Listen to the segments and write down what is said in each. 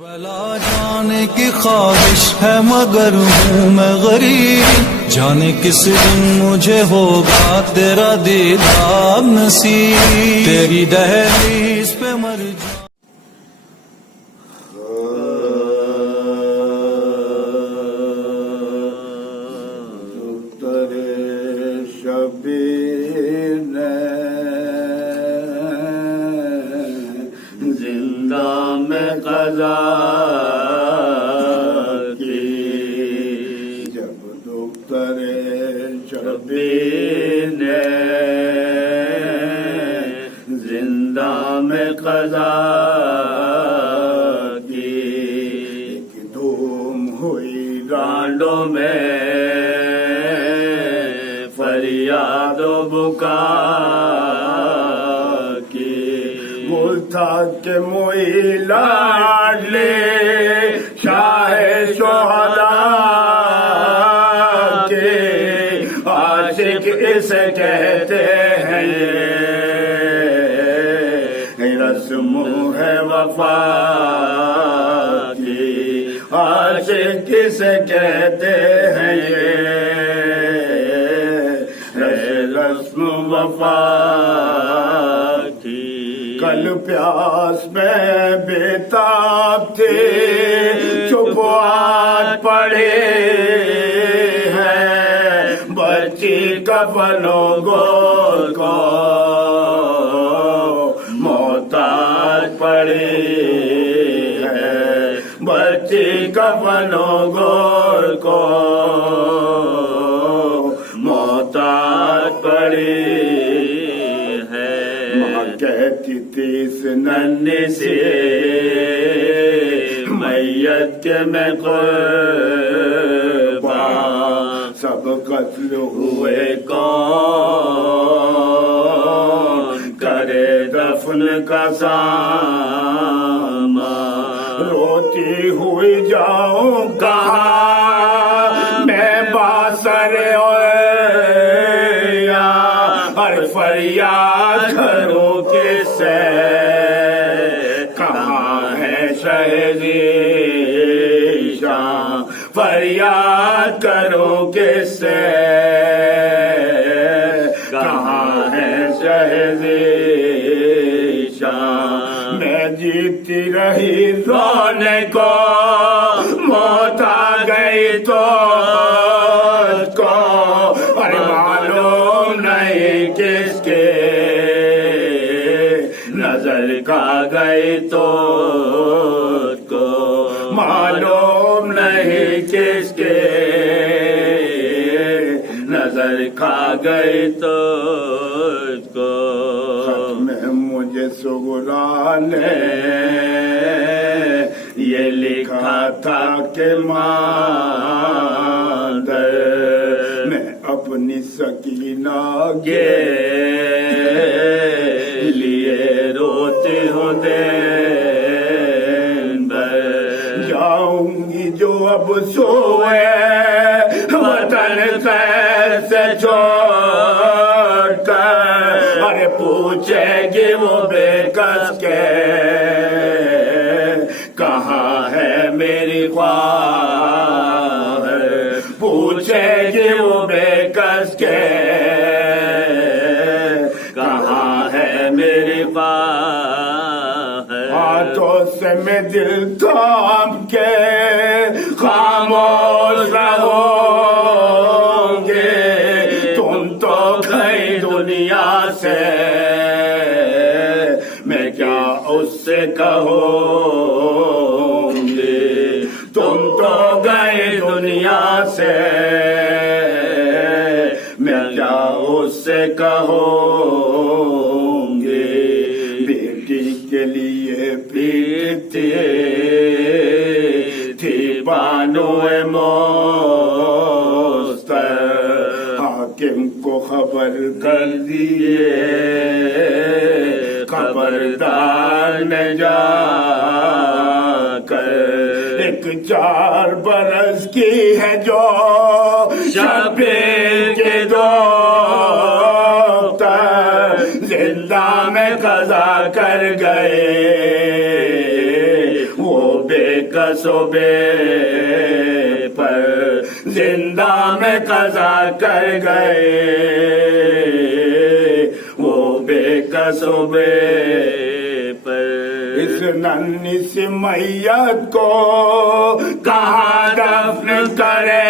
بلا جانے کی خواہش ہے مگر ہوں میں غریب، جانے کس دن مجھے ہوگا تیرا دیدار نصیب، تیری دہلیز پہ مر جا قضا کی جب دختر شبیر نے زندہ میں قضا کی، ایک دھوم ہوئی ڈانڈوں میں فریاد و بکا تھا کہ موئی لاڈلے شاہ شہداء کے عاشق اسے کہتے ہیں، رسم ہے وفا کی عاشق اسے کہتے ہیں، رسم وفا کل پیاس میں بےتاب تھے چپ آج پڑے ہیں، بچی کفنوں گول کو محتاج پڑے ہیں، بچی کفنوں گول کو محتاج پڑے کہتی تھی اس ننھی سے میت کے میں قربان، سب قتل ہوئے کون کرے دفن کا سامان، روتی ہوئی جاؤں کہاں میں باسر ہر فریاد کروں کس سے، کہاں ہے شہزیشاں فریاد کروں کس سے، کہاں ہے شہزیشاں میں جیتی رہی رونے کو موت آ گئی تو کس کے نظر کھا گئی تو کو معلوم نہیں کس کے نظر کھا گئی تو کو، میں مجھے سغرا نے یہ لکھا تھا کہ مادر میں اپنی سکینہ کے لیے روتی ہوں دن بھر، جاؤں گی جو اب سوئے وطن خیر سے چھوڑ کر، ارے پوچھے گی وہ بے کس کے کہاں ہے میری خواہر، پوچھے گی وہ بے کس کے کہاں ہے میری خواہر، ہاتھوں سے میں دل تھام کے خاموش رہوں گے، تم تو گئی دنیا سے میں کیا اس سے کہوں گی، تم تو گئے دنیا سے میں کیا اس سے کہوں گی، بیٹی کے لیے پیتی تھی بانو مستر، حاکم کو خبر کر دیے خبردار نے جا کر، ایک 4 برس کی ہے جو شبیر کے دختر زندہ میں قضا کر گئے، وہ بے قصبے پر زندہ میں قضا کر گئے، وہ بے قصبے پر اس ننھی سی میت کو کہاں دفن کرے،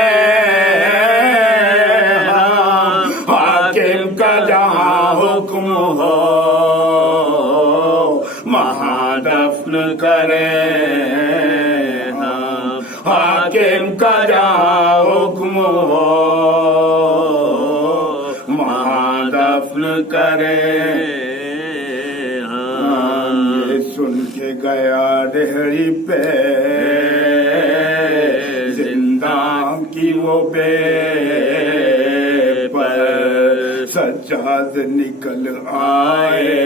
حاکم کا جہاں حکم ہو وہاں دفن کرے، حاکم کا جہاں حکم ہو وہاں دفن کرے۔ یہ سن کے گیا ڈہری پہ زندہ کی وہ بے پر سجاد نکل آئے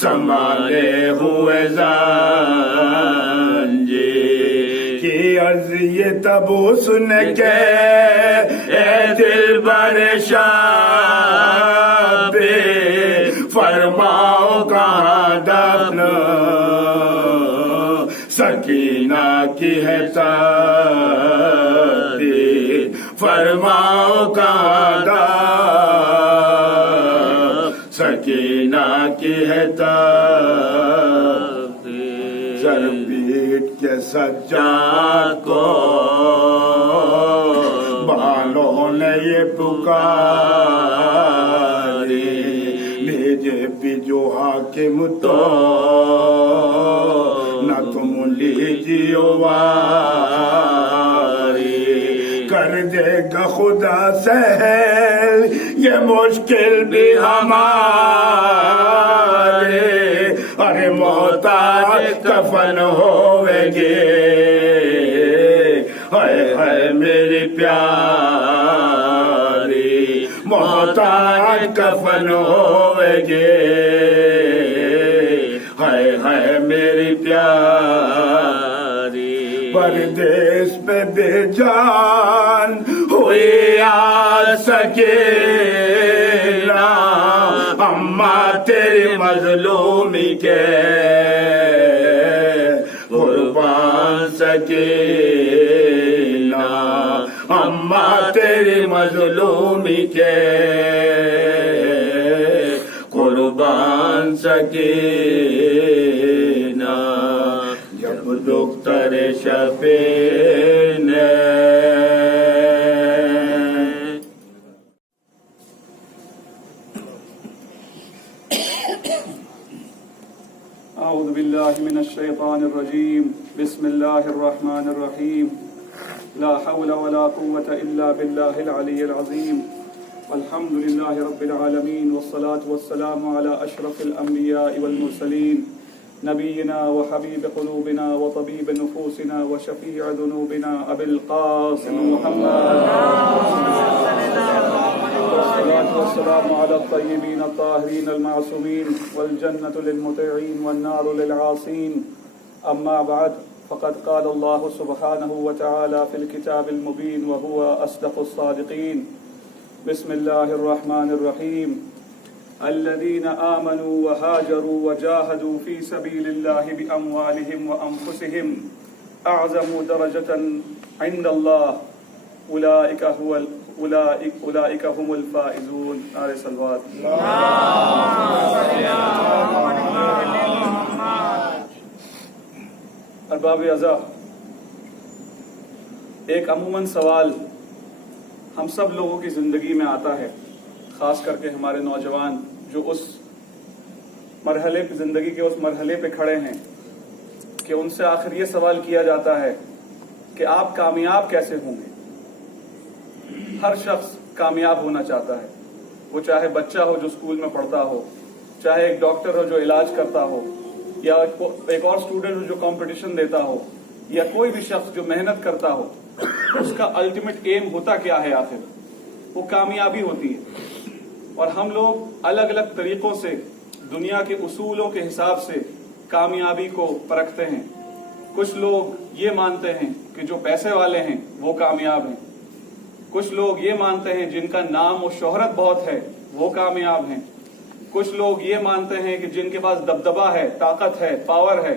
سنبھالے ہوئے زنجیر کی عرض یہ تب سن کے اے دل بر شب فرماؤ کہاں دفن سکینہ کی ہے تقدیر، فرماؤ کہاں دفن سکینہ کی ہے تقدیر۔ سر پیٹ کے سجاد کو بالوں نے یہ پکاری، بھیجے بھی جو حاکم تو نہ تم لیجیو واری، کر دے گا خدا سہل یہ مشکل بھی ہمارے، ارے محتاج کفن ہوئے گے، ہائے ہائے میری پیاری محتاج کفن ہوئے گے، ہائے ہائے میری پیاری۔ پردیس پہ بے جان ہوئی آ سکینہ، اماں تیری مظلومی کے قربان سکینہ، اماں تیری مظلومی کے قربان سکینہ، جب دختر شبین أعوذ بالله من الشيطان الرجيم بسم الله الرحمن الرحيم لا حول ولا قوة إلا بالله العلي العظيم والحمد لله رب العالمين والصلاة والسلام على أشرف الأنبياء والمرسلين نبينا وحبيب قلوبنا وطبيب نفوسنا وشفيع ذنوبنا أبي القاسم محمد، والصلاة والسلام على الطيبين الطاهرين المعصومين والجنة للمطيعين والنار للعاصين، أما بعد فقد قال الله سبحانه وتعالى في الكتاب المبين وهو أصدق الصادقين، بسم الله الرحمن الرحيم الذين آمنوا وهاجروا وجاهدوا في سبيل الله بأموالهم وأنفسهم أعظم درجة عند الله أولئك هم الفائزون۔ آل صلوات۔ ارباب اعضاء، ایک عموماً سوال ہم سب لوگوں کی زندگی میں آتا ہے، خاص کر کے ہمارے نوجوان جو اس مرحلے پہ زندگی کے اس مرحلے پہ کھڑے ہیں کہ ان سے آخر یہ سوال کیا جاتا ہے کہ آپ کامیاب کیسے ہوں گے۔ ہر شخص کامیاب ہونا چاہتا ہے، وہ چاہے بچہ ہو جو اسکول میں پڑھتا ہو، چاہے ایک ڈاکٹر ہو جو علاج کرتا ہو، یا ایک اور اسٹوڈنٹ ہو جو کمپٹیشن دیتا ہو، یا کوئی بھی شخص جو محنت کرتا ہو، اس کا الٹیمیٹ ایم ہوتا کیا ہے؟ آخر وہ کامیابی ہوتی ہے۔ اور ہم لوگ الگ الگ طریقوں سے دنیا کے اصولوں کے حساب سے کامیابی کو پرکھتے ہیں۔ کچھ لوگ یہ مانتے ہیں کہ جو پیسے والے ہیں وہ کامیاب ہیں، کچھ لوگ یہ مانتے ہیں جن کا نام و شہرت بہت ہے وہ کامیاب ہیں، کچھ لوگ یہ مانتے ہیں کہ جن کے پاس دبدبہ ہے، طاقت ہے، پاور ہے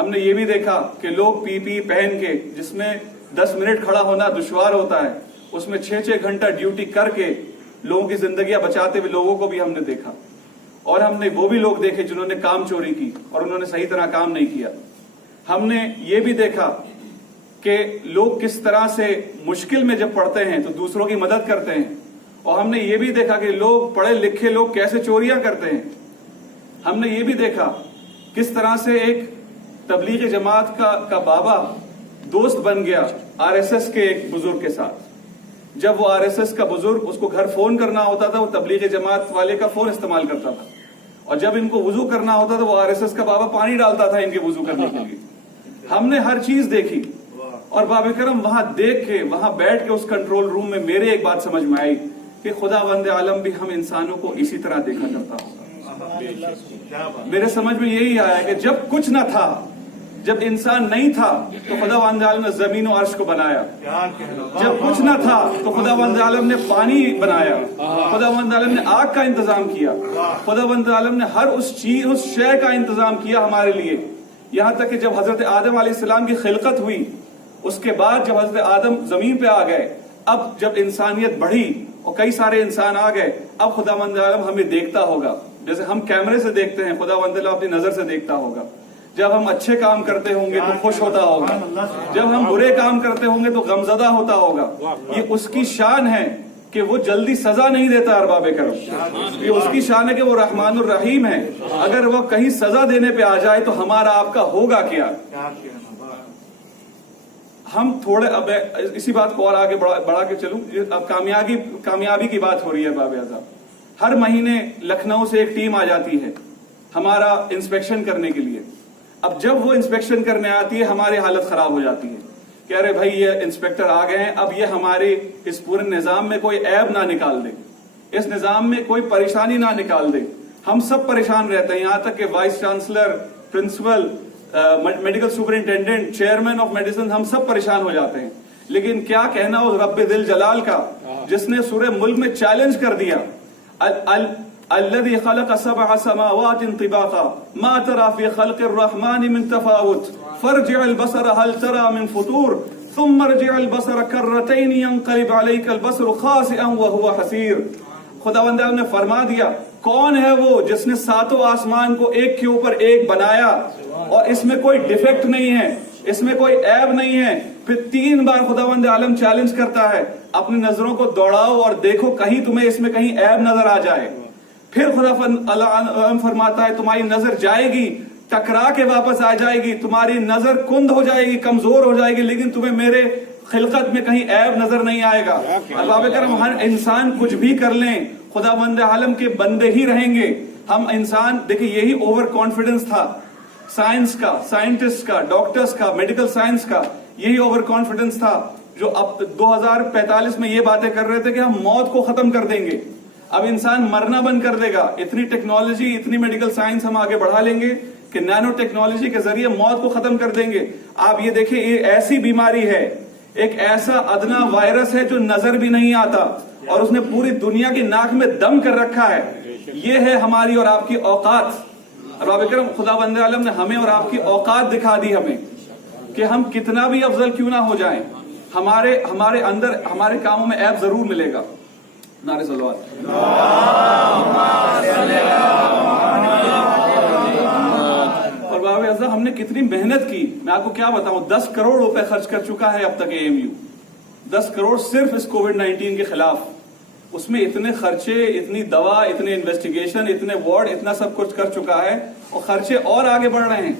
ہم نے یہ بھی دیکھا کہ لوگ پی پی پہن کے، جس میں 10 منٹ کھڑا ہونا دشوار ہوتا ہے، اس میں 6 گھنٹہ ڈیوٹی کر کے لوگوں کی زندگیاں بچاتے ہوئے لوگوں کو بھی ہم نے دیکھا. اور ہم نے وہ بھی لوگ دیکھے جنہوں نے کام چوری کی اور انہوں نے صحیح طرح کام نہیں کیا. ہم نے یہ بھی دیکھا کہ لوگ کس طرح سے مشکل میں جب پڑتے ہیں تو دوسروں کی مدد کرتے ہیں. اور ہم نے یہ بھی دیکھا کہ لوگ پڑھے لکھے لوگ کیسے چوریاں کرتے ہیں. ہم نے یہ بھی دیکھا کس طرح سے ایک تبلیغ جماعت کا بابا دوست بن گیا RSS کے ایک بزرگ کے ساتھ. جب وہ RSS کا بزرگ، اس کو گھر فون کرنا ہوتا تھا، وہ تبلیغ جماعت والے کا فون استعمال کرتا تھا. اور جب ان کو وضو کرنا ہوتا تھا، وہ RSS کا بابا پانی ڈالتا تھا ان کے وضو کرنے کے لیے. ہم نے ہر چیز دیکھی. اور باب کرم وہاں دیکھ کے، وہاں بیٹھ کے اس کنٹرول روم میں میرے ایک بات سمجھ میں آئی کہ خدا وند عالم بھی ہم انسانوں کو اسی طرح دیکھا کرتا ہوگا. میرے سمجھ میں یہی آیا کہ جب کچھ نہ تھا، جب انسان نہیں تھا، تو خدا وند عالم نے زمین و عرش کو بنایا. جب کچھ نہ تھا تو خدا وند عالم نے پانی بنایا. خدا وند عالم نے آگ کا انتظام کیا. خدا وند عالم نے ہر اس چیز، اس شے کا انتظام کیا ہمارے لیے. یہاں تک کہ جب حضرت آدم علیہ السلام کی خلقت ہوئی، اس کے بعد جب حضرت آدم زمین پہ آ گئے، اب جب انسانیت بڑھی اور کئی سارے انسان آ گئے، اب خدا وند عالم ہمیں دیکھتا ہوگا. جیسے ہم کیمرے سے دیکھتے ہیں، خدا وند عالم اپنی نظر سے دیکھتا ہوگا. جب ہم اچھے کام کرتے ہوں گے تو خوش ہوتا ہوگا، جب ہم برے کام کرتے ہوں گے تو غمزدہ ہوتا ہوگا. یہ اس کی شان ہے کہ وہ جلدی سزا نہیں دیتا ارباب کرم. یہ اس کی شان ہے کہ وہ رحمان الرحیم ہے. اگر وہ کہیں سزا دینے پہ آ جائے تو ہمارا آپ کا ہوگا کیا. ہم تھوڑے اب اسی بات کو اور آگے بڑھا کے چلوں. اب کامیابی کی بات ہو رہی ہے باب اعظم. ہر مہینے لکھنؤ سے ایک ٹیم آ جاتی ہے ہمارا انسپیکشن کرنے کے لیے. اب جب وہ انسپیکشن کرنے آتی ہے، ہماری حالت خراب ہو جاتی ہے کہ ارے بھائی یہ انسپیکٹر آ گئے ہیں، اب یہ ہمارے اس پورے نظام میں کوئی عیب نہ نکال دے، اس نظام میں کوئی پریشانی نہ نکال دے. ہم سب پریشان رہتے ہیں، یہاں تک کہ vice chancellor, principal, medical superintendent, chairman of medicine, ہم سب پریشان ہو جاتے ہیں. لیکن کیا کہنا اس رب ذل جلال کا جس نے سورہ ملک میں چیلنج کر دیا، الذي خلق 7 سماوات طباقا ما ترى في خلق الرحمن من تفاوت فارجع البصر هل ترى من فطور ثم ارجع البصر كرتين ينقلب عليك البصر خاسئا وهو حسير. خداوند نے فرما دیا، کون ہے وہ جس نے 7 آسمان کو ایک کے اوپر ایک بنایا اور اس میں کوئی ڈیفیکٹ نہیں ہے، اس میں کوئی عیب نہیں ہے. پھر 3 بار خداوند عالم چیلنج کرتا ہے، اپنی نظروں کو دوڑاؤ اور دیکھو کہیں تمہیں اس میں کہیں عیب نظر آ جائے. پھر خدا فرماتا ہے تمہاری نظر جائے گی، ٹکرا کے واپس آ جائے گی، تمہاری نظر کند ہو جائے گی، کمزور ہو جائے گی، لیکن تمہیں میرے خلقت میں کہیں عیب نظر نہیں آئے گا. اللہ کرم ہر انسان کچھ بھی کر لیں، خدا بند عالم کے بندے ہی رہیں گے. ہم انسان دیکھیں، یہی اوور کانفیڈنس تھا سائنس کا، سائنٹسٹ کا، ڈاکٹرز کا، میڈیکل سائنس کا. یہی اوور کانفیڈنس تھا جو اب 2045 میں یہ باتیں کر رہے تھے کہ ہم موت کو ختم کر دیں گے. اب انسان مرنا بند کر دے گا. اتنی ٹیکنالوجی، اتنی میڈیکل سائنس ہم آگے بڑھا لیں گے کہ نینو ٹیکنالوجی کے ذریعے موت کو ختم کر دیں گے. آپ یہ دیکھیں، یہ ایسی بیماری ہے، ایک ایسا ادنا وائرس ہے جو نظر بھی نہیں آتا اور اس نے پوری دنیا کی ناک میں دم کر رکھا ہے. یہ ہے ہماری اور آپ کی اوقات. رب کرم خدا بند عالم نے ہمیں اور آپ کی اوقات دکھا دی ہمیں کہ ہم کتنا بھی افضل کیوں نہ ہو جائیں، ہمارے اندر ہمارے کاموں میں عیب ضرور ملے گا. نعرے صلوات. اور باب اعظم ہم نے کتنی محنت کی، میں آپ کو کیا بتاؤں. 10 کروڑ روپے خرچ کر چکا ہے اب تک AMU. 10 کروڑ صرف اس کووڈ-19 کے خلاف. اس میں اتنے خرچے، اتنی دوا، اتنے انویسٹیگیشن، اتنے وارڈ، اتنا سب کچھ کر چکا ہے اور خرچے اور آگے بڑھ رہے ہیں.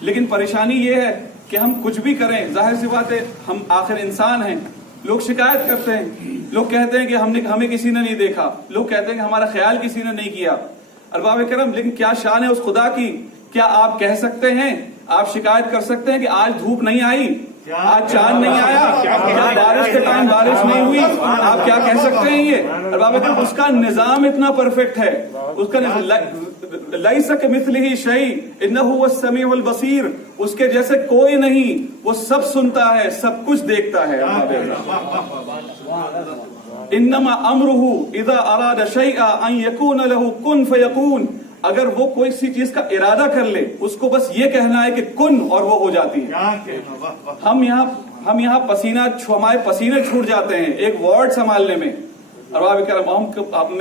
لیکن پریشانی یہ ہے کہ ہم کچھ بھی کریں، ظاہر سی بات ہے ہم آخر انسان ہیں. لوگ شکایت کرتے ہیں، لوگ کہتے ہیں کہ ہمیں کسی نے نہیں دیکھا، لوگ کہتے ہیں کہ ہمارا خیال کسی نے نہیں کیا. ارباب کرم لیکن کیا شان ہے اس خدا کی. کیا آپ کہہ سکتے ہیں، آپ شکایت کر سکتے ہیں کہ آج دھوپ نہیں آئی، آج چاند نہیں آیا، کیا بارش کے ٹائم بارش نہیں ہوئی؟ آپ کیا کہہ سکتے ہیں؟ یہ ارباب کرم اس کا نظام اتنا پرفیکٹ ہے، اس کا لَيْسَ كَمِثْلِهِ شَيْءٌ إِنَّهُ هُوَ السَّمِيعُ الْبَصِيرُ. اس کے جیسے کوئی نہیں، وہ سب سنتا ہے، سب کچھ دیکھتا ہے. انما امره اذا اراد شيئا ان يكون له كن فيكون. اگر وہ کوئی سی چیز کا ارادہ کر لے اس کو بس یہ کہنا ہے کہ کن اور وہ ہو جاتی ہے. ہم یہاں ہمارے پسینے چھوٹ جاتے ہیں ایک وارڈ سنبھالنے میں. ارباب کرام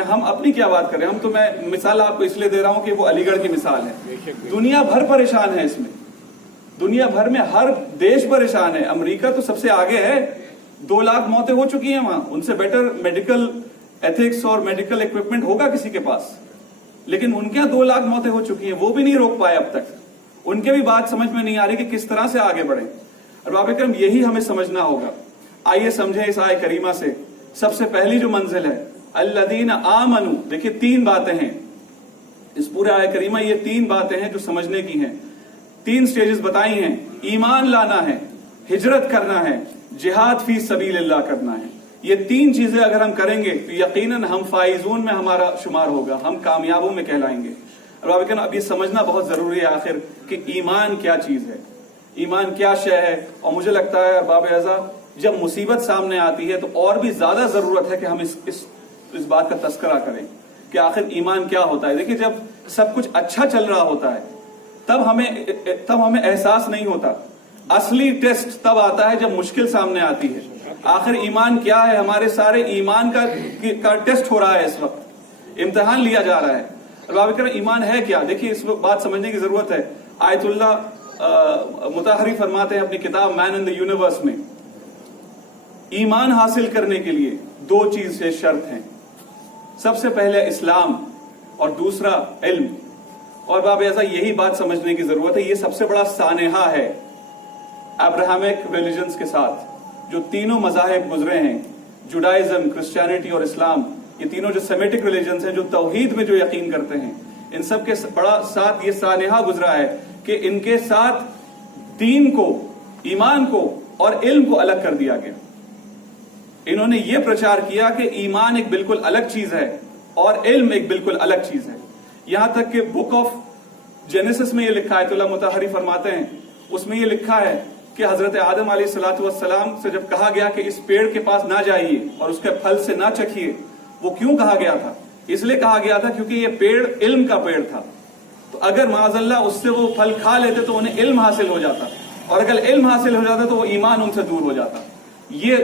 ہم اپنی کیا بات کر رہے ہیں؟ میں مثال آپ کو اس لیے دے رہا ہوں کہ وہ علی گڑھ کی مثال ہے. دنیا بھر پریشان ہے اس میں, دنیا بھر میں ہر دیش پریشان ہے. امریکہ تو سب سے آگے ہے, 2 لاکھ موتیں ہو چکی ہیں وہاں. ان سے بیٹر میڈیکل ایتھکس اور میڈیکل اکوپمنٹ ہوگا کسی کے پاس, لیکن ان کے 2 لاکھ موتیں ہو چکی ہیں, وہ بھی نہیں روک پائے اب تک. ان کے بھی بات سمجھ میں نہیں آ رہی کہ کس طرح سے آگے بڑھیں. ارباب کرام یہی ہمیں سمجھنا ہوگا. آئیے سمجھیں اس آیت کریمہ سے. سب سے پہلی جو منزل ہے الذین آمنوا, دیکھیے 3 باتیں ہیں اس پورے آیت کریمہ. یہ 3 باتیں ہیں جو سمجھنے کی ہیں. 3 سٹیجز بتائی ہیں. ایمان لانا ہے, ہجرت کرنا ہے, جہاد فی سبیل اللہ کرنا ہے. یہ 3 چیزیں اگر ہم کریں گے تو یقیناً ہم فائزون میں ہمارا شمار ہوگا, ہم کامیابوں میں کہلائیں گے. اب یہ سمجھنا بہت ضروری ہے آخر کہ ایمان کیا چیز ہے, ایمان کیا شے ہے. اور مجھے لگتا ہے ارباب اعزا جب مصیبت سامنے آتی ہے تو اور بھی زیادہ ضرورت ہے کہ ہم اس بات کا تذکرہ کریں کہ آخر ایمان کیا ہوتا ہے. دیکھیے جب سب کچھ اچھا چل رہا ہوتا ہے تب ہمیں احساس نہیں ہوتا. اصلی ٹیسٹ تب آتا ہے جب مشکل سامنے آتی ہے. آخر ایمان کیا ہے؟ ہمارے سارے ایمان کا ٹیسٹ ہو رہا ہے, اس وقت امتحان لیا جا رہا ہے. ارباب کرام ایمان ہے کیا؟ دیکھیے اس وقت بات سمجھنے کی ضرورت ہے. آیت اللہ مطہری فرماتے ہیں اپنی کتاب مین ان دی یونیورس میں, ایمان حاصل کرنے کے لیے 2 چیز سے شرط ہیں. سب سے پہلے اسلام اور دوسرا علم. اور باب ایسا یہی بات سمجھنے کی ضرورت ہے. یہ سب سے بڑا سانحہ ہے ابراہمک ریلیجنز کے ساتھ. جو تینوں مذاہب گزرے ہیں, جوڈائزم, کرسچینٹی اور اسلام, یہ تینوں جو سیمیٹک ریلیجنز ہیں جو توحید میں جو یقین کرتے ہیں, ان سب کے بڑا ساتھ یہ سانحہ گزرا ہے کہ ان کے ساتھ دین کو, ایمان کو اور علم کو الگ کر دیا گیا. انہوں نے یہ پرچار کیا کہ ایمان ایک بالکل الگ چیز ہے اور علم ایک بالکل الگ چیز ہے. یہاں تک کہ بک آف جینیسس میں یہ لکھا ہے, تو اللہ مطہری فرماتے ہیں اس میں یہ لکھا ہے کہ حضرت آدم علیہ الصلوۃ والسلام سے جب کہا گیا کہ اس پیڑ کے پاس نہ جائیے اور اس کے پھل سے نہ چکھیے, وہ کیوں کہا گیا تھا؟ اس لیے کہا گیا تھا کیونکہ یہ پیڑ علم کا پیڑ تھا. تو اگر معاذ اللہ اس سے وہ پھل کھا لیتے تو انہیں علم حاصل ہو جاتا, اور اگر علم حاصل ہو جاتا تو وہ ایمان ان سے دور ہو جاتا. یہ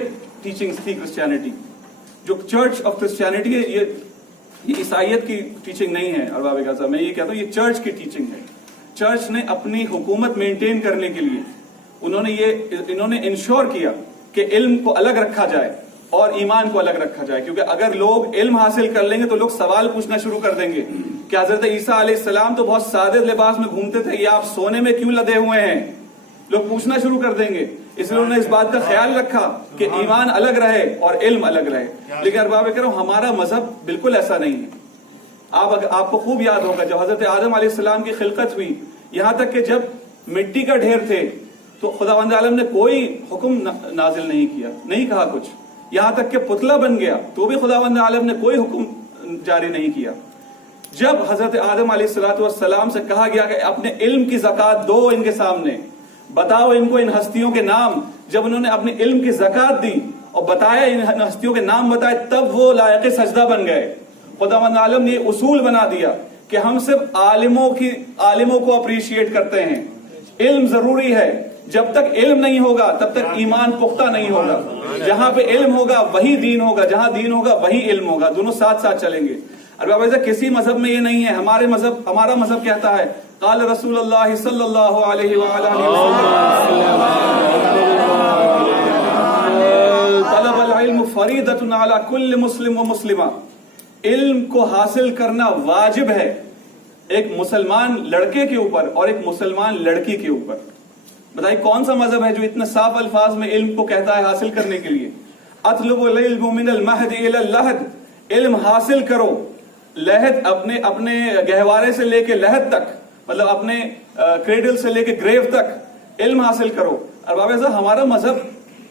ٹیچنگز تھی کرسچینٹی. جو چرچ آف کرسچینٹی ہے یہ عیسائیت کی ٹیچنگ نہیں ہے. ارباب صاحب میں یہ کہتا ہوں یہ چرچ کی ٹیچنگ ہے. چرچ نے اپنی حکومت مینٹین کرنے کے لیے انہوں نے انشور کیا کہ علم کو الگ رکھا جائے اور ایمان کو الگ رکھا جائے. کیونکہ اگر لوگ علم حاصل کر لیں گے تو لوگ سوال پوچھنا شروع کر دیں گے کہ حضرت عیسیٰ علیہ السلام تو بہت سادے لباس میں گھومتے تھے, یہ آپ سونے میں کیوں لدے ہوئے ہیں؟ لوگ پوچھنا شروع کر دیں گے. اس لیے انہوں نے اس بات کا خیال رکھا کہ ایمان الگ رہے اور علم الگ رہے. لیکن ارباب کرام ہمارا مذہب بالکل ایسا نہیں ہے. آپ کو خوب یاد ہوگا جب حضرت آدم علیہ السلام کی خلقت ہوئی, یہاں تک کہ جب مٹی کا ڈھیر تھے تو خداوند عالم نے کوئی حکم نازل نہیں کیا, نہیں کہا کچھ. یہاں تک کہ پتلا بن گیا تو بھی خداوند عالم نے کوئی حکم جاری نہیں کیا. جب حضرت آدم علیہ الصلوۃ والسلام سے کہا گیا کہ اپنے علم کی زکات دو ان کے سامنے, بتاؤ ان کو ان ہستیوں کے نام, جب انہوں نے اپنے علم کی زکات دی اور بتایا ان ہستیوں کے نام بتائے, تب وہ لائق سجدہ بن گئے. خداوند عالم نے یہ اصول بنا دیا کہ ہم صرف عالموں کو اپریشیٹ کرتے ہیں. علم ضروری ہے, جب تک علم نہیں ہوگا تب تک ایمان پختہ نہیں ہوگا. جہاں پہ علم ہوگا وہی دین ہوگا, جہاں دین ہوگا وہی علم ہوگا, دونوں ساتھ ساتھ چلیں گے. ارباب کسی مذہب میں یہ نہیں ہے. ہمارا مذہب کہتا ہے قال رسول اللہ صلی اللہ علیہ وآلہ وسلم طلب العلم فریضۃ علی کل مسلم و مسلمہ. علم کو حاصل کرنا واجب ہے ایک مسلمان لڑکے کے اوپر اور ایک مسلمان لڑکی کے اوپر. بتائیے کون سا مذہب ہے جو اتنے صاف الفاظ میں علم کو کہتا ہے حاصل کرنے کے لیے؟ اطلب العلم من المہد الی اللحد, علم حاصل کرو لحد اپنے گہوارے سے لے کے لحد تک, مطلب اپنے کریڈل سے لے کے گریو تک علم حاصل کرو. ارباب صاحب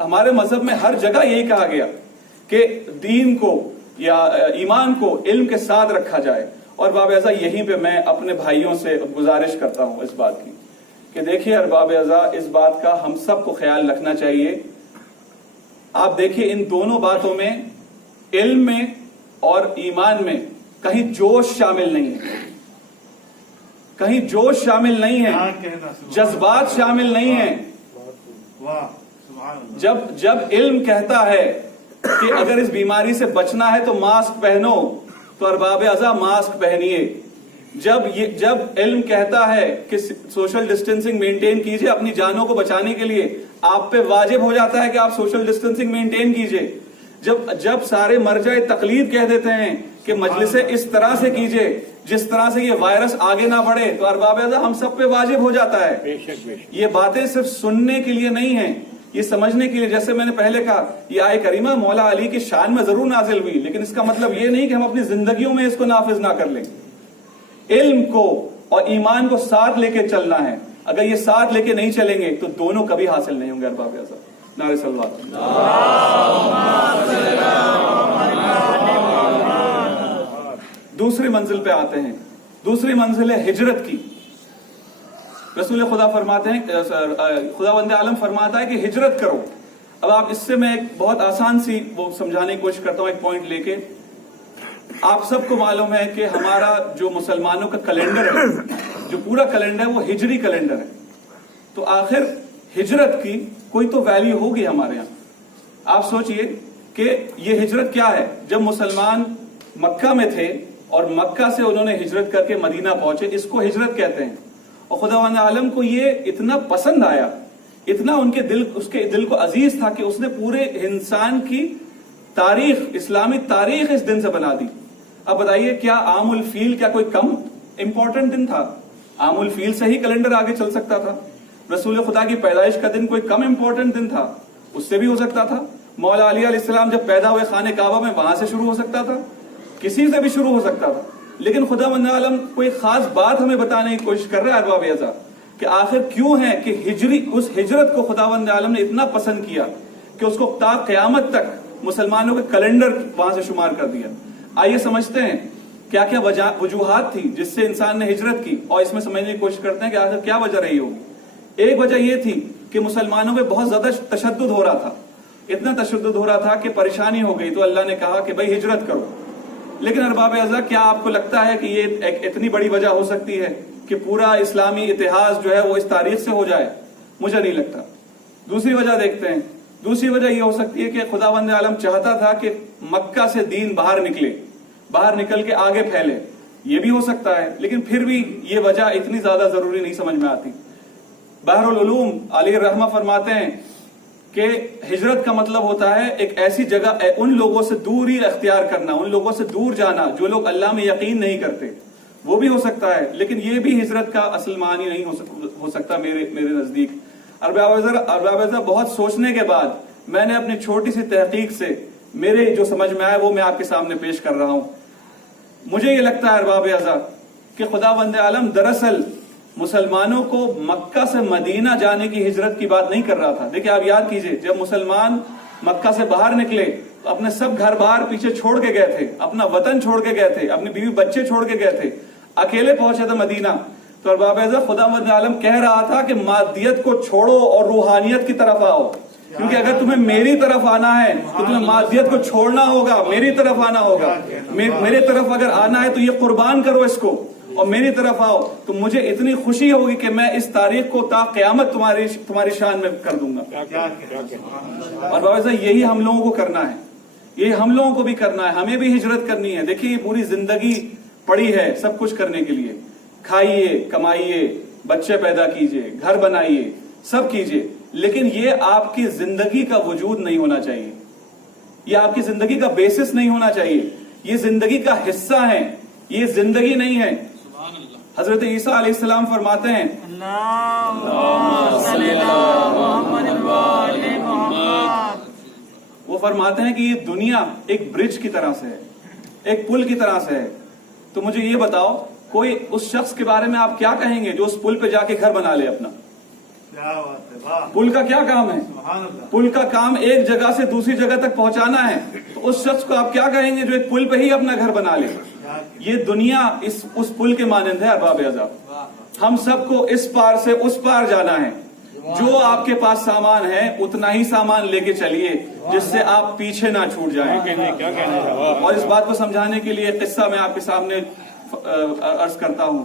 ہمارے مذہب میں ہر جگہ یہی کہا گیا کہ دین کو یا ایمان کو علم کے ساتھ رکھا جائے. اور باب اعزا یہیں پہ میں اپنے بھائیوں سے گزارش کرتا ہوں اس بات کی کہ دیکھیے ارباب اعزا اس بات کا ہم سب کو خیال رکھنا چاہیے. آپ دیکھیے ان دونوں باتوں میں, علم میں اور ایمان میں, کہیں جوش شامل نہیں ہے. کہیں جوش شامل نہیں ہے, جذبات شامل نہیں ہیں. جب علم کہتا ہے کہ اگر اس بیماری سے بچنا ہے تو ماسک پہنو, تو ارباب ازا ماسک پہنیے. جب علم کہتا ہے کہ سوشل ڈسٹینسنگ مینٹین کیجئے اپنی جانوں کو بچانے کے لیے, آپ پہ واجب ہو جاتا ہے کہ آپ سوشل ڈسٹینسنگ مینٹین کیجئے. جب سارے مرجع تقلید کہہ دیتے ہیں کہ مجلسیں اس طرح سے کیجئے جس طرح سے یہ وائرس آگے نہ بڑھے, تو ارباب ازا ہم سب پہ واجب ہو جاتا ہے. یہ باتیں صرف سننے کے لیے نہیں ہیں, یہ سمجھنے کے لیے. جیسے میں نے پہلے کہا, یہ آیت کریمہ مولا علی کی شان میں ضرور نازل ہوئی, لیکن اس کا مطلب یہ نہیں کہ ہم اپنی زندگیوں میں اس کو نافذ نہ کر لیں. علم کو اور ایمان کو ساتھ لے کے چلنا ہے. اگر یہ ساتھ لے کے نہیں چلیں گے تو دونوں کبھی حاصل نہیں ہوں گے. ارباب ازا نعرہ صلوات. دوسری منزل پہ آتے ہیں. دوسری منزل ہے ہجرت کی. رسول خدا فرماتے ہیں, خداوند عالم فرماتا ہے کہ ہجرت کرو. اب آپ اس سے میں ایک بہت آسان سی وہ سمجھانے کی کوشش کرتا ہوں, ایک پوائنٹ لے کے. آپ سب کو معلوم ہے کہ ہمارا جو مسلمانوں کا کیلنڈر ہے, جو پورا کیلنڈر ہے وہ ہجری کیلنڈر ہے. تو آخر ہجرت کی کوئی تو ویلیو ہوگی ہمارے یہاں. آپ سوچئے کہ یہ ہجرت کیا ہے. جب مسلمان مکہ میں تھے اور مکہ سے انہوں نے ہجرت کر کے مدینہ پہنچے, اس کو ہجرت کہتے ہیں. اور خداوند عالم کو یہ اتنا پسند آیا, اتنا اس کے دل کو عزیز تھا کہ اس نے پورے انسان کی تاریخ, اسلامی تاریخ اس دن سے بنا دی. اب بتائیے, کیا عام الفیل کیا کوئی کم امپورٹنٹ دن تھا؟ عام الفیل سے ہی کیلنڈر آگے چل سکتا تھا. رسول خدا کی پیدائش کا دن کوئی کم امپورٹنٹ دن تھا؟ اس سے بھی ہو سکتا تھا. مولا علی علیہ السلام جب پیدا ہوئے خانہ کعبہ میں, وہاں سے شروع ہو سکتا تھا, کسی سے بھی شروع ہو سکتا تھا. لیکن خداوند عالم کوئی خاص بات ہمیں بتانے کی کوشش کر رہا ہے ارباب ازا, کہ آخر کیوں ہے کہ اس ہجرت کو خداوند عالم نے اتنا پسند کیا کہ اس کو تا قیامت تک مسلمانوں کے کیلنڈر وہاں سے شمار کر دیا. آئیے سمجھتے ہیں کیا کیا وجوہات تھی جس سے انسان نے ہجرت کی, اور اس میں سمجھنے کی کوشش کرتے ہیں کہ آخر کیا وجہ رہی ہوگی. ایک وجہ یہ تھی کہ مسلمانوں میں بہت زیادہ تشدد ہو رہا تھا, اتنا تشدد ہو رہا تھا کہ پریشانی ہو گئی. تو اللہ نے کہا کہ بھائی ہجرت کرو. لیکن ارباب ازا, کیا آپ کو لگتا ہے کہ یہ ایک اتنی بڑی وجہ ہو سکتی ہے کہ پورا اسلامی اتحاد جو ہے وہ اس تاریخ سے ہو جائے؟ مجھے نہیں لگتا. دوسری وجہ دیکھتے ہیں. دوسری وجہ یہ ہو سکتی ہے کہ خداوند عالم چاہتا تھا کہ مکہ سے دین باہر نکلے, باہر نکل کے آگے پھیلے. یہ بھی ہو سکتا ہے, لیکن پھر بھی یہ وجہ اتنی زیادہ ضروری نہیں سمجھ میں آتی. بحر العلوم علیہ الرحمہ فرماتے ہیں کہ ہجرت کا مطلب ہوتا ہے ایک ایسی جگہ, ان لوگوں سے دوری اختیار کرنا, ان لوگوں سے دور جانا جو لوگ اللہ میں یقین نہیں کرتے. وہ بھی ہو سکتا ہے, لیکن یہ بھی ہجرت کا اصل معنی نہیں ہو سکتا میرے نزدیک. ارباب ازا, بہت سوچنے کے بعد میں نے اپنی چھوٹی سی تحقیق سے میرے جو سمجھ میں آیا وہ میں آپ کے سامنے پیش کر رہا ہوں. مجھے یہ لگتا ہے ارباب ازا کہ خداوند عالم دراصل مسلمانوں کو مکہ سے مدینہ جانے کی ہجرت کی بات نہیں کر رہا تھا. دیکھیں آپ یاد کیجئے, جب مسلمان مکہ سے باہر نکلے تو اپنے سب گھر بار پیچھے چھوڑ کے گئے تھے, اپنا وطن چھوڑ کے گئے تھے, اپنی بیوی بچے چھوڑ کے گئے تھے, اکیلے پہنچے تھے مدینہ. تو ارباب ازا, خداوند عالم کہہ رہا تھا کہ مادیت کو چھوڑو اور روحانیت کی طرف آؤ, کیونکہ اگر تمہیں میری طرف آنا ہے تو تمہیں مادیت کو چھوڑنا ہوگا, میری طرف آنا ہوگا. میرے طرف اگر آنا ہے تو یہ قربان کرو اس کو اور میری طرف آؤ, تو مجھے اتنی خوشی ہوگی کہ میں اس تاریخ کو تا قیامت تمہاری شان میں کر دوں گا. اور بابا صاحب, یہی ہم لوگوں کو کرنا ہے, یہی ہم لوگوں کو بھی کرنا ہے. ہمیں بھی ہجرت کرنی ہے. دیکھیے, یہ پوری زندگی پڑی ہے سب کچھ کرنے کے لیے. کھائیے, کمائیے, بچے پیدا کیجئے, گھر بنائیے, سب کیجئے, لیکن یہ آپ کی زندگی کا وجود نہیں ہونا چاہیے, یہ آپ کی زندگی کا بیسس نہیں ہونا چاہیے. یہ زندگی کا حصہ ہے, یہ زندگی نہیں ہے. حضرت عیسیٰ علیہ السلام فرماتے ہیں, وہ فرماتے ہیں کہ یہ دنیا ایک برج کی طرح سے ہے, ایک پل کی طرح سے ہے. تو مجھے یہ بتاؤ, کوئی اس شخص کے بارے میں آپ کیا کہیں گے جو اس پل پہ جا کے گھر بنا لے اپنا؟ پل کا کیا کام ہے؟ پل کا کام ایک جگہ سے دوسری جگہ تک پہنچانا ہے. تو اس شخص کو آپ کیا کہیں گے جو ایک پل پہ ہی اپنا گھر بنا لے؟ یہ دنیا اس پل کے مانند ہے ارباب ازا. ہم سب کو اس پار سے اس پار جانا ہے. جو آپ کے پاس سامان ہے اتنا ہی سامان لے کے چلیے جس سے آپ پیچھے نہ چھوٹ جائیں. اور اس بات کو سمجھانے کے لیے قصہ میں آپ کے سامنے عرض کرتا ہوں.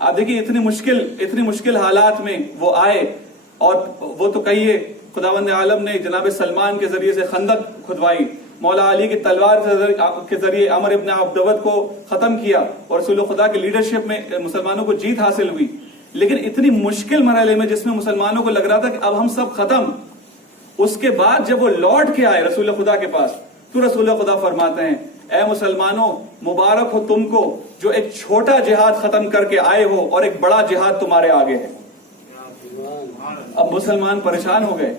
آپ دیکھیے اتنی مشکل حالات میں وہ آئے اور وہ تو کہیے خداوند عالم نے جناب سلمان کے ذریعے سے خندق کھدوائی، مولا علی کی تلوار کے ذریعے عمر ابن عبدود کو ختم کیا اور رسول خدا کی لیڈرشپ میں مسلمانوں کو جیت حاصل ہوئی. لیکن اتنی مشکل مرحلے میں جس میں مسلمانوں کو لگ رہا تھا کہ اب ہم سب ختم، اس کے بعد جب وہ لوٹ کے آئے رسول خدا کے پاس تو رسول خدا فرماتے ہیں اے مسلمانوں مبارک ہو تم کو جو ایک چھوٹا جہاد ختم کر کے آئے ہو اور ایک بڑا جہاد تمہارے آگے ہے. اب مسلمان پریشان ہو گئے،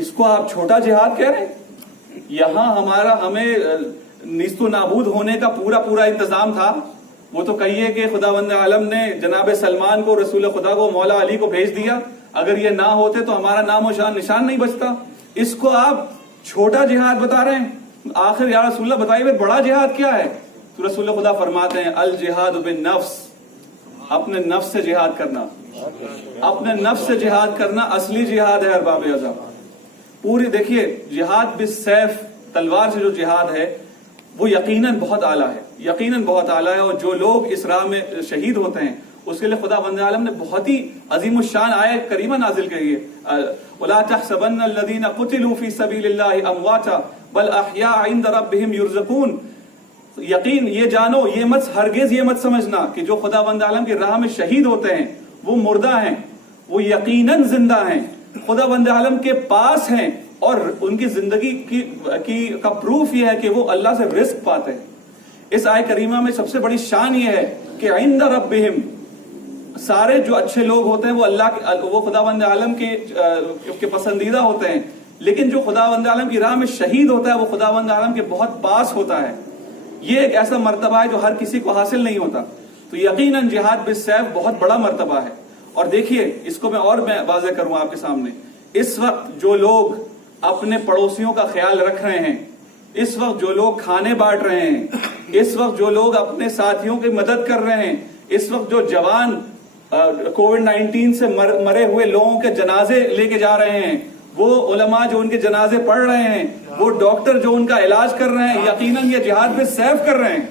اس کو آپ چھوٹا جہاد کہہ رہے ہیں؟ یہاں ہمیں نیست و نابود ہونے کا پورا انتظام تھا. وہ تو کہیے کہ خداوند عالم نے جناب سلمان کو، رسول خدا کو، مولا علی کو بھیج دیا، اگر یہ نہ ہوتے تو ہمارا نام و شان نشان نہیں بچتا. اس کو آپ چھوٹا جہاد بتا رہے ہیں. آخر یا رسول اللہ بتائیے بڑا جہاد کیا ہے؟ تو رسول خدا فرماتے ہیں الجہاد بالنفس، اپنے نفس سے جہاد کرنا، اپنے نفس سے جہاد کرنا اصلی جہاد ہے ارباب اعظم. پوری دیکھیے جہاد بالسیف، تلوار سے جو جہاد ہے وہ یقیناً بہت اعلیٰ ہے، یقیناً بہت اعلیٰ ہے. اور جو لوگ اس راہ میں شہید ہوتے ہیں اس کے لیے خدا بند عالم نے بہت ہی عظیم الشان آیت کریمہ نازل کی ہے. وَلَا تَحْسَبَنَّ الَّذِينَ قُتِلُوا فِي سَبِيلِ اللَّهِ أَمْوَاتًا بَلْ أَحْيَاءٌ عِندَ رَبِّهِمْ يُرْزَقُونَ. یقین یہ جانو، ہرگز یہ مت سمجھنا کہ جو خدا بند عالم کی راہ میں شہید ہوتے ہیں وہ مردہ ہیں، وہ یقیناً زندہ ہیں، خدا بند عالم کے پاس ہیں اور ان کی زندگی کا پروف یہ ہے کہ وہ اللہ سے رزق پاتے ہیں. اس آیت کریمہ میں سب سے بڑی شان یہ ہے کہ عند ربہم، سارے جو اچھے لوگ ہوتے ہیں وہ خداوند عالم کے پسندیدہ ہوتے ہیں، لیکن جو خداوند عالم کی راہ میں شہید ہوتا ہے وہ خداوند عالم کے بہت پاس ہوتا ہے. یہ ایک ایسا مرتبہ ہے جو ہر کسی کو حاصل نہیں ہوتا. تو یقیناً جہاد بالسیف بہت بڑا مرتبہ ہے. اور دیکھیے اس کو میں واضح کروں آپ کے سامنے، اس وقت جو لوگ اپنے پڑوسیوں کا خیال رکھ رہے ہیں، اس وقت جو لوگ کھانے بانٹ رہے ہیں، اس وقت جو لوگ اپنے ساتھیوں کی مدد کر رہے ہیں، اس وقت جو جوان کووڈ-19 سے مرے ہوئے لوگوں کے جنازے لے کے جا رہے ہیں، وہ علماء جو ان کے جنازے پڑھ رہے ہیں، وہ ڈاکٹر جو ان کا علاج کر رہے ہیں، یقیناً یہ جہاد بالسیف کر رہے ہیں.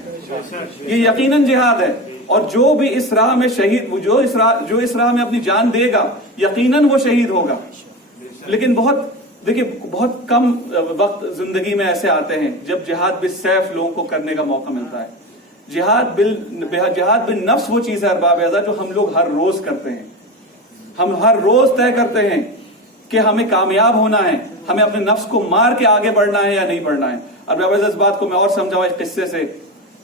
یہ یقیناً جہاد ہے. اور جو بھی اس راہ میں شہید، جو اس راہ میں اپنی جان دے گا یقیناً وہ شہید ہوگا. لیکن بہت کم وقت زندگی میں ایسے آتے ہیں جب جہاد بالسیف لوگوں کو کرنے کا موقع ملتا ہے. جہاد بالنفس وہ چیز ہے ارباب اعزاز جو ہم لوگ ہر روز کرتے ہیں. ہم ہر روز طے کرتے ہیں کہ ہمیں کامیاب ہونا ہے، ہمیں اپنے نفس کو مار کے آگے بڑھنا ہے یا نہیں بڑھنا ہے. ارباب اعزاز اس بات کو میں اور سمجھاؤں اس قصے سے.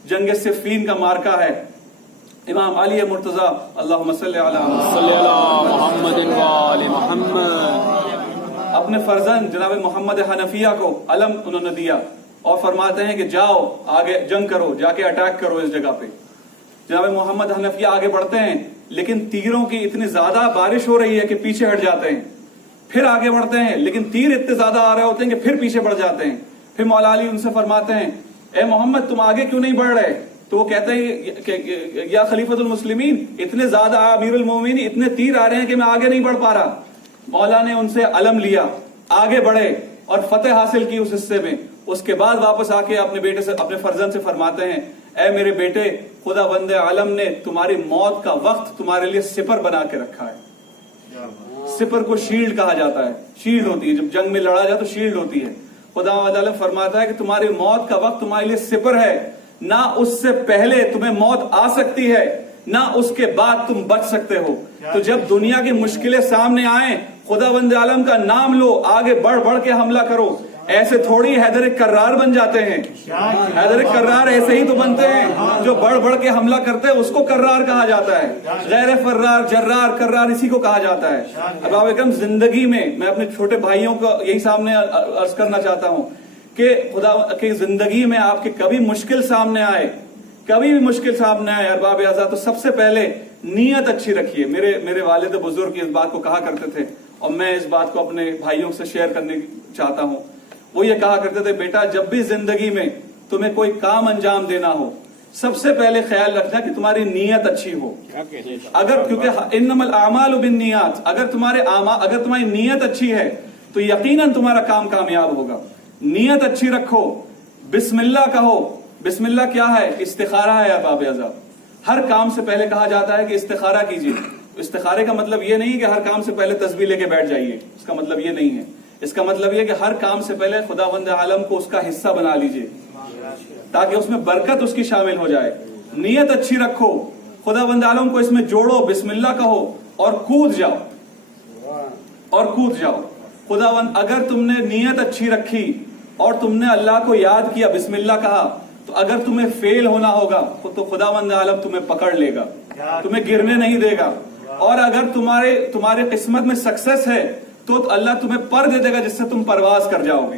جنگ صفین کا مارکہ ہے، امام علی مرتضیٰ اللہم صلی علی محمد اپنے فرزند جناب محمد حنفیہ کو علم انہوں نے دیا اور فرماتے ہیں کہ جاؤ آگے جنگ کرو، جا کے اٹیک کرو اس جگہ پہ. جناب محمد حنفیہ آگے بڑھتے ہیں لیکن تیروں کی اتنی زیادہ بارش ہو رہی ہے کہ پیچھے ہٹ جاتے ہیں. پھر آگے بڑھتے ہیں لیکن تیر اتنے زیادہ آ رہے ہوتے ہیں کہ پھر پیچھے بڑھ جاتے ہیں. پھر مولا علی ان سے فرماتے ہیں اے محمد تم آگے کیوں نہیں بڑھ رہے؟ تو وہ کہتے ہیں کہ یا خلیفۃ المسلمین اتنے زیادہ امیر المومنین اتنے تیر آ رہے ہیں کہ میں آگے نہیں بڑھ پا رہا. مولا نے ان سے علم لیا، آگے بڑھے اور فتح حاصل کی اس حصے میں. اس کے بعد واپس آ کے اپنے بیٹے سے، اپنے فرزند سے فرماتے ہیں اے میرے بیٹے، خدا بند عالم نے تمہاری موت کا وقت تمہارے لیے سپر بنا کے رکھا ہے. سپر کو شیلڈ کہا جاتا ہے، شیلڈ ہوتی ہے جب جنگ میں لڑا جائے تو شیلڈ ہوتی ہے. خدا عالم فرماتا ہے کہ تمہاری موت کا وقت تمہارے لیے سپر ہے، نہ اس سے پہلے تمہیں موت آ سکتی ہے نہ اس کے بعد تم بچ سکتے ہو. تو جب دنیا کی مشکلیں سامنے آئیں خدا بند عالم کا نام لو، آگے بڑھ بڑھ کے حملہ کرو. ایسے تھوڑی حیدر کرار بن جاتے ہیں. حیدر کرار ایسے ہی تو بنتے ہیں جو بڑھ بڑھ کے حملہ کرتے ہیں، اس کو کرار کہا جاتا ہے. غیر فرار جرار کرار اسی کو کہا جاتا ہے. اب آپ ایک زندگی میں اپنے چھوٹے بھائیوں کو یہی سامنے عرض کرنا چاہتا ہوں کہ خدا کی زندگی میں آپ کے کبھی مشکل سامنے آئے، کبھی بھی مشکل سامنے آئے ارباب اعزاز، تو سب سے پہلے نیت اچھی رکھیے. میرے والد بزرگ اس بات کو کہا کرتے تھے اور میں اس بات کو اپنے بھائیوں سے شیئر کرنے چاہتا ہوں. وہ یہ کہا کرتے تھے بیٹا جب بھی زندگی میں تمہیں کوئی کام انجام دینا ہو سب سے پہلے خیال رکھنا کہ تمہاری نیت اچھی ہو. کیونکہ انما الاعمال بالنیات، اگر تمہاری نیت اچھی ہے تو یقیناً تمہارا کام کامیاب ہوگا. نیت اچھی رکھو، بسم اللہ کہو. بسم اللہ کیا ہے؟ استخارہ ہے ارباب اعزاز. ہر کام سے پہلے کہا جاتا ہے کہ استخارہ کیجیے. استخارے کا مطلب یہ نہیں کہ ہر کام سے پہلے تسبیح لے کے بیٹھ جائیے, اس کا مطلب یہ نہیں ہے. اس کا مطلب یہ کہ ہر کام سے پہلے خداوند عالم کو اس کا حصہ بنا لیجیے تاکہ اس میں برکت اس کی شامل ہو جائے. نیت اچھی رکھو, خداوند عالم کو اس میں جوڑو, بسم اللہ کہو اور کود جاؤ. خداوند اگر تم نے نیت اچھی رکھی اور تم نے اللہ کو یاد کیا, بسم اللہ کہا, تو اگر تمہیں فیل ہونا ہوگا تو خداوند عالم تمہیں پکڑ لے گا, تمہیں گرنے نہیں دے گا. اور اگر تمہارے قسمت میں سکسیس ہے تو اللہ تمہیں پر دے دے گا جس سے تم پرواز کر جاؤ گے.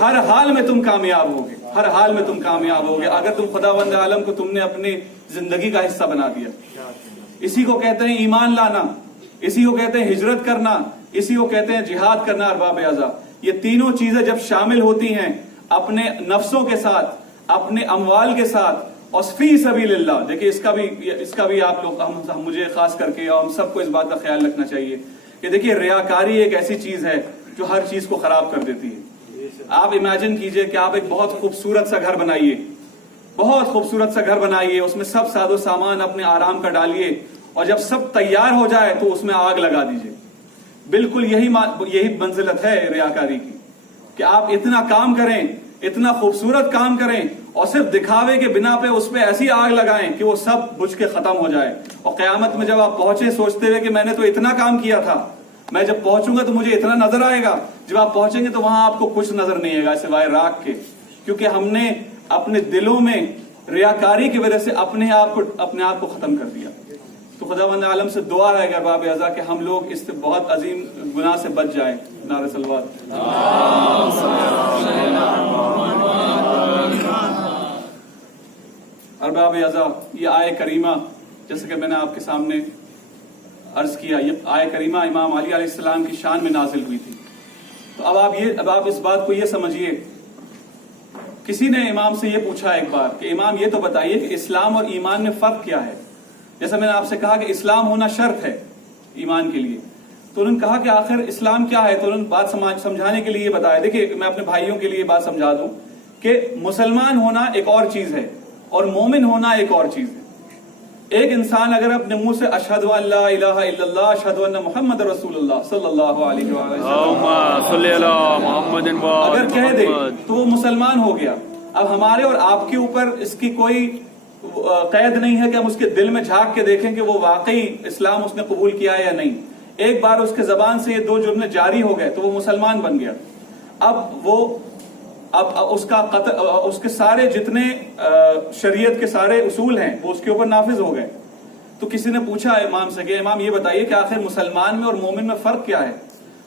ہر حال میں تم کامیاب ہوگے, ہر حال میں تم کامیاب ہوگے اگر تم خداوند عالم کو تم نے اپنی زندگی کا حصہ بنا دیا. اسی کو کہتے ہیں ایمان لانا, اسی کو کہتے ہیں ہجرت کرنا, اسی کو کہتے ہیں جہاد کرنا. ارباب اعضاء, یہ تینوں چیزیں جب شامل ہوتی ہیں اپنے نفسوں کے ساتھ, اپنے اموال کے ساتھ, اور فی سبیل اللہ. دیکھیں اس کا بھی آپ لوگ مجھے خاص کر کے اور ہم سب کو اس بات کا خیال رکھنا چاہیے کہ دیکھیے ریاکاری ایک ایسی چیز ہے جو ہر چیز کو خراب کر دیتی ہے. آپ امیجن کیجئے کہ آپ ایک بہت خوبصورت سا گھر بنائیے, بہت خوبصورت سا گھر بنائیے, اس میں سب ساز و سامان اپنے آرام کا ڈالیے, اور جب سب تیار ہو جائے تو اس میں آگ لگا دیجئے. بالکل یہی منزلت ہے ریاکاری کی کہ آپ اتنا کام کریں, اتنا خوبصورت کام کریں, اور صرف دکھاوے کے بنا پہ اس پہ ایسی آگ لگائیں کہ وہ سب بجھ کے ختم ہو جائے. اور قیامت میں جب آپ پہنچے سوچتے ہوئے کہ میں نے تو اتنا کام کیا تھا, میں جب پہنچوں گا تو مجھے اتنا نظر آئے گا, جب آپ پہنچیں گے تو وہاں آپ کو کچھ نظر نہیں آئے گا سوائے راکھ کے, کیونکہ ہم نے اپنے دلوں میں ریاکاری کی وجہ سے اپنے آپ کو ختم کر دیا. تو خداوند عالم سے دعا ہے ارباب اعضاء کہ ہم لوگ اس سے بہت عظیم گناہ سے بچ جائیں. نعرہ صلوات. ارباب اعضاء, یہ آیہ کریمہ جیسے کہ میں نے آپ کے سامنے عرض کیا, یہ آیہ کریمہ امام علی علیہ السلام کی شان میں نازل ہوئی تھی. تو اب آپ اس بات کو یہ سمجھیے, کسی نے امام سے یہ پوچھا ایک بار کہ امام یہ تو بتائیے کہ اسلام اور ایمان میں فرق کیا ہے. جیسا میں نے آپ سے کہا کہ اسلام ہونا شرط ہے ایمان کے لیے, تو انہوں نے کہا کہ آخر اسلام کیا ہے, تو انہوں نے بات سمجھانے کے لیے یہ بتایا. دیکھیے میں اپنے بھائیوں کے لیے بات سمجھا دوں کہ مسلمان ہونا ایک اور چیز ہے اور مومن ہونا ایک اور چیز ہے. ایک انسان اگر اپنے منہ سے اشہد ان لا الہ الا اللہ اشہد ان محمد رسول اللہ صلی اللہ علیہ وسلم اگر کہہ دے تو وہ مسلمان ہو گیا. اب ہمارے اور آپ کے اوپر اس کی کوئی قید نہیں ہے کہ ہم اس کے دل میں جھانک کے دیکھیں کہ وہ واقعی اسلام اس نے قبول کیا ہے یا نہیں. ایک بار اس کے زبان سے یہ دو جملے جاری ہو گئے تو وہ مسلمان بن گیا. اب اس کے سارے جتنے شریعت کے سارے اصول ہیں وہ اس کے اوپر نافذ ہو گئے. تو کسی نے پوچھا امام سے کہ امام یہ بتائیے کہ آخر مسلمان میں اور مومن میں فرق کیا ہے.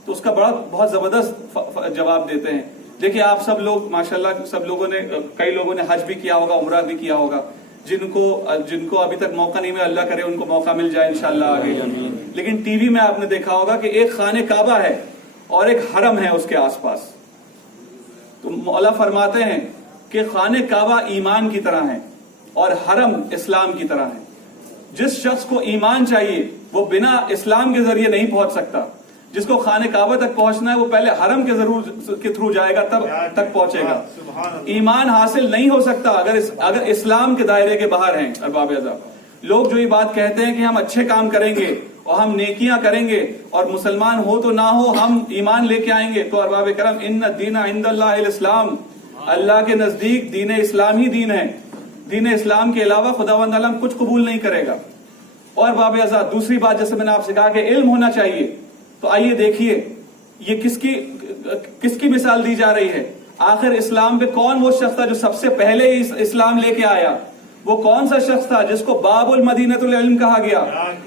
تو اس کا بہت زبردست جواب دیتے ہیں. دیکھیے آپ سب لوگ ماشاءاللہ سب لوگوں نے, کئی لوگوں نے حج بھی کیا ہوگا, عمرہ بھی کیا ہوگا. جن کو ابھی تک موقع نہیں ملا, اللہ کرے ان کو موقع مل جائے انشاءاللہ آگے. لیکن ٹی وی میں آپ نے دیکھا ہوگا کہ ایک خانہ کعبہ ہے اور ایک حرم ہے اس کے آس پاس. تو مولا فرماتے ہیں کہ خانہ کعبہ ایمان کی طرح ہے اور حرم اسلام کی طرح ہے. جس شخص کو ایمان چاہیے وہ بنا اسلام کے ذریعے نہیں پہنچ سکتا. جس کو خانہ کعبہ تک پہنچنا ہے وہ پہلے حرم کے تھرو جائے گا تب تک پہنچے گا. ایمان حاصل نہیں ہو سکتا اگر اسلام کے دائرے کے باہر ہیں. ارباب اعضاء, لوگ جو یہ بات کہتے ہیں کہ ہم اچھے کام کریں گے اور ہم نیکیاں کریں گے اور مسلمان ہو تو نہ ہو ہم ایمان لے کے آئیں گے, تو ارباب کرم ان الدین عند اللہ الاسلام, اللہ کے نزدیک دین اسلام ہی دین ہے. دین اسلام کے علاوہ خداوند عالم کچھ قبول نہیں کرے گا. اور باب اعضاء دوسری بات جیسے میں نے آپ سے کہا کہ علم ہونا چاہیے. تو آئیے دیکھیے یہ کس کی مثال دی جا رہی ہے. آخر اسلام پہ کون وہ شخص تھا جو سب سے پہلے اسلام لے کے آیا؟ وہ کون سا شخص تھا جس کو باب المدینۃ العلم کہا گیا؟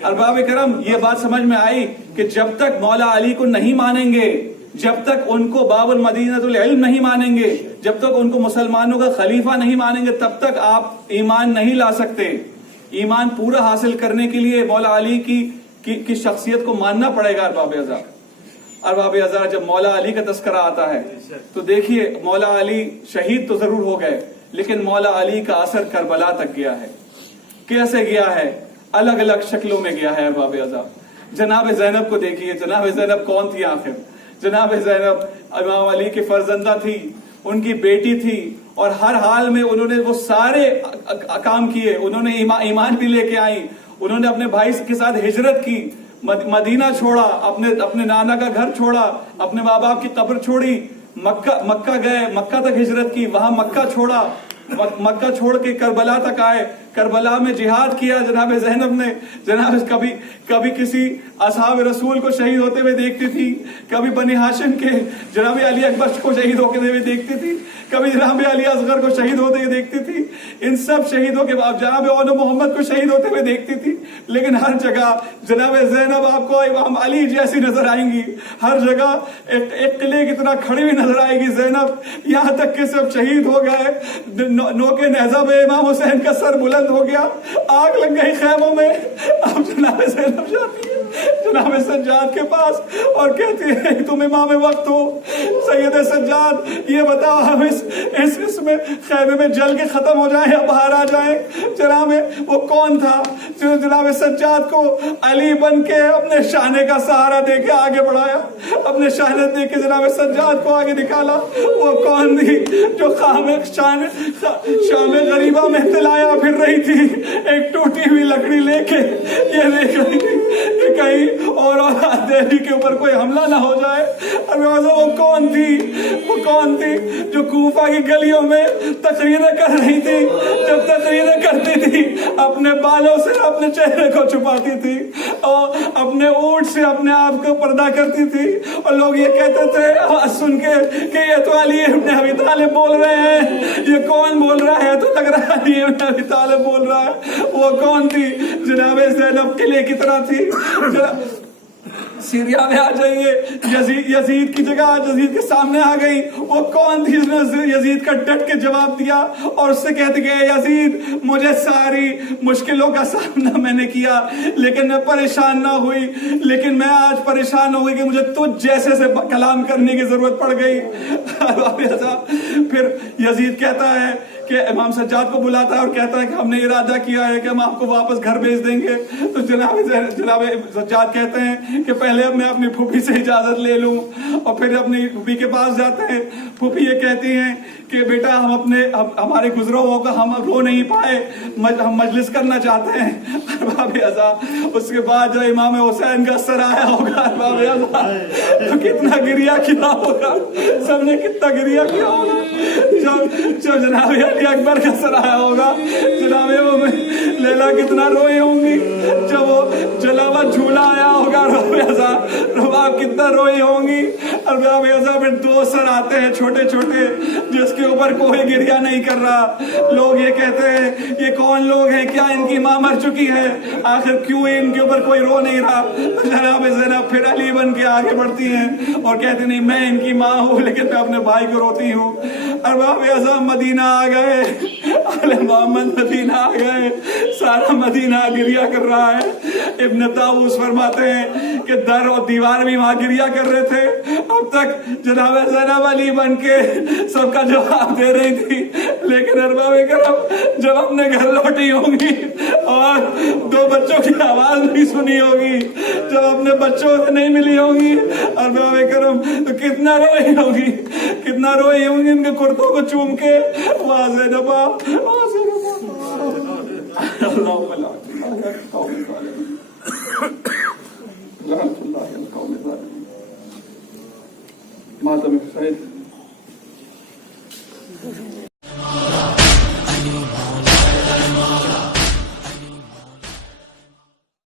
ارباب کرم یہ بات سمجھ میں آئی کہ جب تک مولا علی کو نہیں مانیں گے, جب تک ان کو باب المدینۃ العلم نہیں مانیں گے, جب تک ان کو مسلمانوں کا خلیفہ نہیں مانیں گے, تب تک آپ ایمان نہیں لا سکتے. ایمان پورا حاصل کرنے کے لیے مولا علی کی شخصیت کو ماننا پڑے گا. ارباب اعضاء جب مولا علی کا تذکرہ آتا ہے تو دیکھیے مولا علی شہید تو ضرور ہو گئے لیکن مولا علی کا اثر کربلا تک گیا ہے. کیسے گیا ہے؟ الگ الگ شکلوں میں گیا ہے. ارباب اعضاء جناب زینب کو دیکھیے. جناب زینب کون تھی آخر؟ جناب زینب امام علی کی فرزندہ تھی, ان کی بیٹی تھی, اور ہر حال میں انہوں نے وہ سارے کام کیے. انہوں نے ایمان بھی لے کے آئی, انہوں نے اپنے بھائی کے ساتھ ہجرت کی, مدینہ چھوڑا, اپنے نانا کا گھر چھوڑا, اپنے ماں باپ کی قبر چھوڑی, مکہ گئے, مکہ تک ہجرت کی, وہاں مکہ چھوڑا, مکہ چھوڑ کے کربلا تک آئے, کربلا میں جہاد کیا. جناب زینب نے کبھی کسی اصحاب رسول کو شہید ہوتے ہوئے دیکھتی تھی, کبھی بنی ہاشم کے جناب علی اکبر کو شہید ہوتے ہوئے دیکھتی تھی, کبھی جناب علی اصغر کو شہید ہوتے ہوئے دیکھتی تھی. ان سب شہیدوں کے بعد جناب اول محمد کو شہید ہوتے ہوئے دیکھتی تھی, لیکن ہر جگہ جناب زینب آپ کو امام علی جیسی نظر آئیں گی. ہر جگہ ایک قلعے کی طرح کھڑی ہوئی نظر آئے گی زینب. یہاں تک کہ سب شہید ہو گئے, نوکے نیزہ میں امام حسین کا سر بلند ہو گیا, آگ لگ گئی خیموں میں. اب جناب زینب جاتی ہے جناب سجاد کے پاس اور کہتی ہے تم امام وقت ہو. سید سجاد یہ بتاؤ ہم اس میں خیمے میں جل کے ختم ہو جائیں یا باہر آ جائیں. جناب وہ کون تھا جو جناب سجاد کو علی بن کے اپنے شانے کا سہارا دے کے آگے بڑھایا, اپنے شانے دے کے جناب سجاد کو آگے نکالا؟ وہ کون تھی جو شام غریبہ میں تلایا پھر رہی تھی, ایک ٹوٹی ہوئی لکڑی لے کے یہ دیکھ رہی تھی کہ کہیں اور دہلی کے اوپر کوئی حملہ نہ ہو جائے. وہ کون تھی جو کوفہ کی گلیوں میں تقریریں کر رہی تھی, جب تقریریں کرتی تھی اپنے بالوں سے اپنے چہرے کو چھپاتی تھی اور اپنے اونٹ سے اپنے آپ کو پردہ کرتی تھی, اور لوگ یہ کہتے تھے سن کے کہ یہ تو علی ابن ابی طالب بول رہے ہیں. یہ کون بول رہا ہے؟ تو لگ رہا ہے علی ابن ابی طالب بول رہا ہے. وہ کون تھی؟ جناب زینب قلعے کی طرح تھی. سیریا میں آ جائیے, یزید کی جگہ یزید کے سامنے آ گئی. وہ کون تھی جس نے یزید کا ڈٹ کے جواب دیا اور اس سے کہتے گئے یزید مجھے ساری مشکلوں کا سامنا میں نے کیا لیکن میں پریشان نہ ہوئی, لیکن میں آج پریشان ہو گئی کہ مجھے تجھ جیسے سے کلام کرنے کی ضرورت پڑ گئی. پھر یزید کہتا ہے کہ امام سجاد کو بلاتا ہے اور کہتا ہے کہ ہم نے ارادہ کیا ہے کہ ہم آپ کو واپس گھر بھیج دیں گے. تو جناب سجاد کہتے ہیں کہ پہلے میں اپنی پھوپھی سے اجازت لے لوں, اور پھر اپنی پھوپھی کے پاس جاتے ہیں. پھوپھی یہ کہتی ہیں کہ بیٹا ہمارے گزروں کا ہم رو نہیں پائے, ہم مجلس کرنا چاہتے ہیں. ارباب اعضاء اس کے بعد جو امام حسین کا سر آیا ہوگا ارباب اعضاء تو کتنا گریہ کیا ہوگا, سب نے کتنا گریہ کیا ہوگا. جب جناب علی اکبر کا سر آیا ہوگا جناب وہ لیلا کتنا روئی ہوں گی. جب وہ جلا ہوا جھولا آیا ہوگا رباب کتنا روئی ہوں گی. ارباب اعضاء پھر 2 سر آتے ہیں چھوٹے چھوٹے جس کے اوپر کوئی گریہ نہیں کر رہا. لوگ یہ کہتے ہیں یہ کون لوگ ہیں, کیا ان کی ماں مر چکی ہے, آخر کیوں ان کے اوپر کوئی رو نہیں رہا. جناب زینب پھر علی بن کے آگے بڑھتی ہیں اور کہتی نہیں میں ان کی ماں ہوں لیکن میں اپنے بھائی کو روتی ہوں. ارباب اعضاء مدینہ آ گئے, آل محمد مدینہ آ گئے, سارا مدینہ گریہ کر رہا ہے. ابن طاووس فرماتے ہیں کہ در اور دیوار بھی وہاں گریہ کر رہے تھے. اب تک جناب زینب علی بن کے سب کا جواب دے رہی تھی, لیکن ارباب کرم جب اپنے گھر لوٹی ہوں گی اور 2 بچوں کی آواز نہیں سنی ہوگی, جب اپنے بچوں سے نہیں ملی ہوں گی ارباب کرم تو کتنا روئی ہوں گی ان کے کرتوں کو چوم کے. ماتم حسین